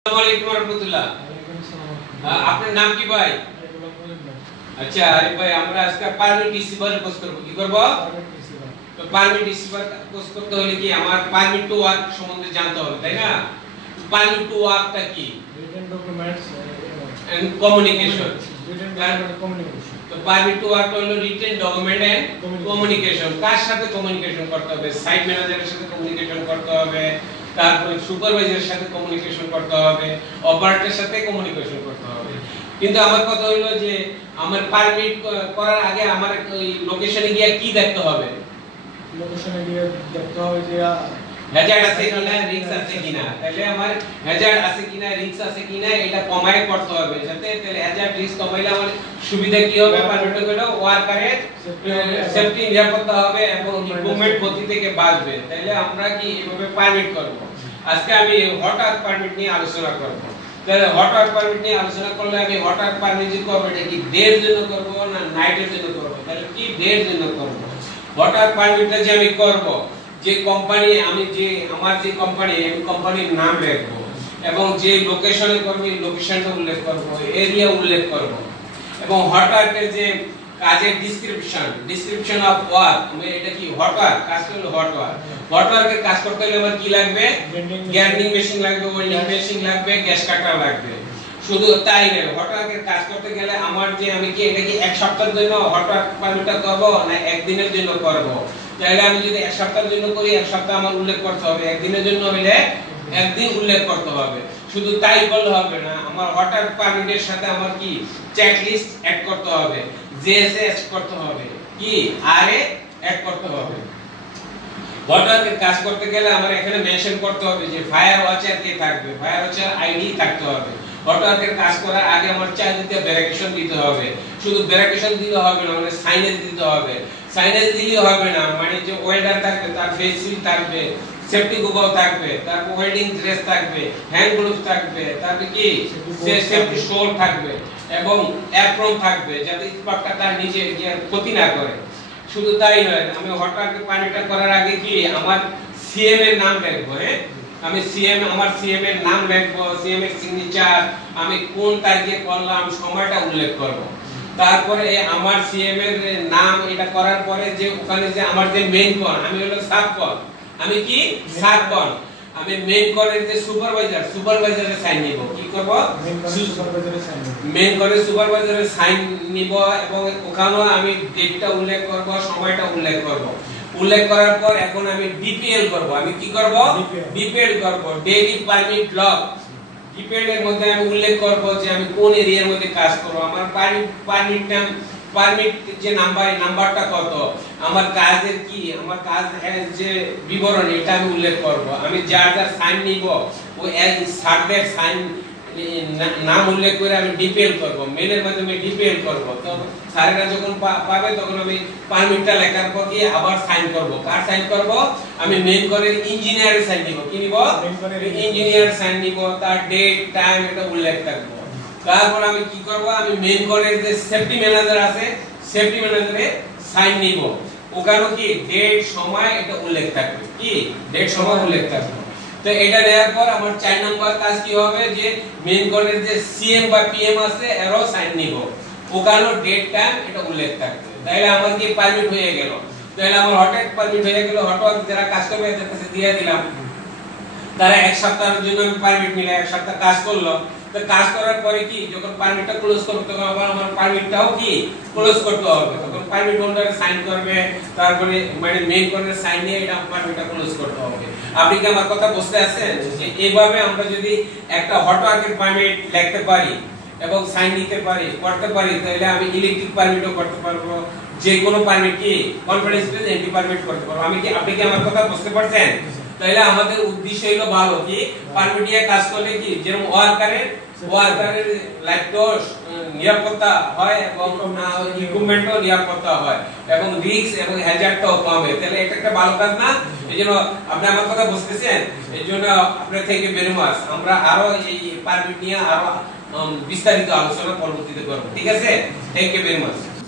আসসালামু আলাইকুম রাহমাতুল্লাহ। আপনার নাম কি ভাই? আচ্ছা আরিফ ভাই, আমরা আজকে পারমিট রিসিভার কোর্স করব। কি করব? তো পারমিট রিসিভার কোর্স করতে হলে কি আমার পারমিট টু ওয়ার্ক সম্বন্ধে জানতে হবে, তাই না? পারমিট টু ওয়ার্কটা কি? Written documents and communication. তো পারমিট টু ওয়ার্ক হলো রিটেন ডকুমেন্ট এন্ড কমিউনিকেশন। কার সাথে কমিউনিকেশন করতে হবে? সাইট ম্যানেজারের সাথে কমিউনিকেশন করতে হবে, তারপরে সুপারভাইজারের সাথে কমিউনিকেশন করতে হবে, অপারেটরের সাথে কমিউনিকেশন করতে হবে। কিন্তু আমার কথা হলো যে আমার পারমিট করার আগে আমার ওই লোকেশনে গিয়ে কি দেখতে হবে? লোকেশনে গিয়ে দেখতে হবে যে হ্যাজার্ড আছে কিনা, রিস্ক আছে কিনা। তাহলে আমার হ্যাজার্ড আছে কিনা, রিস্ক আছে কিনা এটা কমায় করতে হবে, যাতে তাহলে হ্যাজার্ড রিস্ক কমাইলে আমার সুবিধা কি হবে? পারমিট হলো ওয়ার্কারের সেফটি নিরাপত্তা হবে এবং ইকুইপমেন্ট ক্ষতি থেকে বাঁচবে। তাহলে আমরা কি এভাবে পারমিট করব। আজকে আমি হঠাৎ পারমিট নিয়ে আলোচনা করব। তাহলে হঠাৎ পারমিট নিয়ে আলোচনা করলে আমি হঠাৎ পারমিট যে করব এটা কি ডের জন্য করব না নাইটের জন্য করব? তাহলে কি ডের জন্য করব। হঠাৎ পারমিটটা যে আমি করব, যে কোম্পানি আমি যে আমার যে কোম্পানি আমি কোম্পানির নাম লিখব এবং যে লোকেশনে করব এই লোকেশনটা উল্লেখ করব, এরিয়া উল্লেখ করব এবং হঠাৎের যে কাজের ডেসক্রিপশন অফ ওয়ার্ক, আমি এটা কি হঠাৎ কাজ করলে হঠাৎের কাজ করতে হলে আমার কি লাগবে? গ্যান্ডিং মেশিন লাগবে, ওয়েল্ডিং মেশিন লাগবে, গ্যাস কাটার লাগবে। শুধু তাই নয়, হঠাৎের কাজ করতে গেলে আমার যে আমি কি এটা কি এক সপ্তাহের জন্য হঠাৎ পারমিটটা করব না একদিনের জন্য করব? তাহলে আমি যদি এক সপ্তাহের জন্য করি এক সপ্তাহ আমার উল্লেখ করতে হবে, একদিনের জন্য হলে একদিন উল্লেখ করতে হবে। শুধু তাই বললে হবে না, আমার হঠাৎ পারমিটের সাথে আমার কি চেক লিস্ট অ্যাড করতে হবে, জেএসএস করতে হবে, কি আরএ অ্যাড করতে হবে। হঠাৎের কাজ করতে গেলে আমার এখানে মেনশন করতে হবে যে ফায়ার ওয়াচার কে থাকবে, ফায়ার ওয়াচার আইডি থাকতে হবে। হঠাৎের কাজ করার আগে আমার চারিদিকে ভেরিফিকেশন দিতে হবে। শুধু ভেরিফিকেশন দিলে হবে না, মানে সাইনেজ দিতে হবে। সাইনেজ দিলে হবে না, মানে যে ওয়েল্ডার থাকবে তার ফেস শিল্ড থাকবে, সেফটি গ্লোভ থাকবে, তারপর ওয়েল্ডিং ড্রেস থাকবে, হ্যান্ড গ্লোভস থাকবে, তারপর কি সেফটি শোল থাকবে এবং অ্যাপ্রন থাকবে, যাতে স্পার্কটা তার নিচে গিয়ে ক্ষতি না করে। শুধু তাই নয়, আমি হঠাৎ পানিটা করার আগে কি আমার সিএম এর নাম লিখবো। আমি আমার সিএম এর নাম লিখবো, সিএম এর সিগনেচার, আমি কোন তারিখে করলাম সময়টা উল্লেখ করব। তারপরে আমার সিএম এর নাম এটা করার পরে যে ওখানে যে আমার যে মেইন কন, আমি হলো সাব কন, আমি কি সাব কন, আমি মেইন কনের যে সুপারভাইজারের সাইন নিব। কি করব? মেইন কনের সুপারভাইজারের সাইন নিব এবং ওখানেও আমি ডেটটা উল্লেখ করব, সময়টা উল্লেখ করব। উল্লেখ করার পর এখন আমি ডিপিএল করব। আমি কি করব? ডিপিএল করব, ডেইলি পারমিট লগ। ডিপিএল এর মধ্যে আমি উল্লেখ করব যে আমি কোন এরিয়ার মধ্যে কাজ করব, আমার পারমিট যে নাম্বার, এই নাম্বারটা কত, আমার কাজের কি, আমার কাজ যে বিবরণ এটা আমি উল্লেখ করব। আমি যার সাইন নিব ও এক সার্ভের সাইন নাম উল্লেখ করে আমি ডিপিএল করব, মেলের মাধ্যমে ডিপিএল করব। তো স্যারেরা যখন পাবে তখন আমি পারমিটটা লেখার পর কি আবার সাইন করব। কার সাইন করব? আমি মেইন করে ইঞ্জিনিয়ারের সাইন নিব। কি নিব? ইঞ্জিনিয়ার সাইন নিব, তার ডেট টাইম এটা উল্লেখ থাকবে। তারপর আমি কি করব? আমি মেইন করে যে সেফটি ম্যানেজার আছে, সেফটি ম্যানেজারে সাইন নিব। ওখানে কি ডেট সময় এটা উল্লেখ থাকবে, কি ডেট সময় উল্লেখ থাকবে। তো এটা নেওয়ার পর আমার 4 নাম্বার কাজ কি হবে যে মেইন কোডের যে সিএম বা পিএম আছে এরও সাইন নিব, ওখানেও ডেট টাইম এটা উল্লেখ থাকবে। তাহলে আমার কি পারমিট হয়ে গেল। তাহলে আমার হঠাৎ পারমিট হয়ে গেল। হঠাৎ যারা কাজ করবে এদের কাছে দিয়ে দিলাম, তারা এক সপ্তাহের জন্য আমি পারমিট নিলাম, এক সপ্তাহ কাজ করলো। তো কাজ করার পরে কি যখন পারমিটটা ক্লোজ করব তখন আবার আমার পারমিটটাও কি ক্লোজ করতে হবে। তখন পারমিট হোল্ডার সাইন করবে, তারপরে মানে মেইন কোডের সাইন নিয়ে এটা পারমিটটা ক্লোজ করতে হবে। আপনি কি আমার কথা বুঝতে আছেন? যে এইভাবে আমরা যদি একটা হঠাৎের পারমিট লিখতে পারি এবং সাইন নিতে পারি, করতে পারি, তাহলে আমি ইলেকট্রিক পারমিটও করতে পারবো, যে কোনো পারমিট কি কনফারেন্স বেস এন্ট্রি পারমিট করতে পারবো। আপনি কি আমার কথা বুঝতে পারছেন? তাহলে আমাদের উদ্দেশ্য হলো ভালো, কি পারমিট নিয়ে কাজ করলে কি যেরকম ওয়ার্কারের লাইফ তো নিরাপত্তা হয় এবং ইকুইপমেন্টও নিরাপত্তা হয় এবং রিস্ক এবং হ্যাজার্ডটাও কমে। তাহলে এটা একটা ভালো কাজ না? এইজন্য আপনি আমার কথা বুঝতেছেন? এইজন্য আপনার থেকে ভেরি মাচ। আমরা আরো এই পারমিট নিয়ে আরো বিস্তারিত আলোচনা পরবর্তীতে করব। ঠিক আছে? Thank you very much.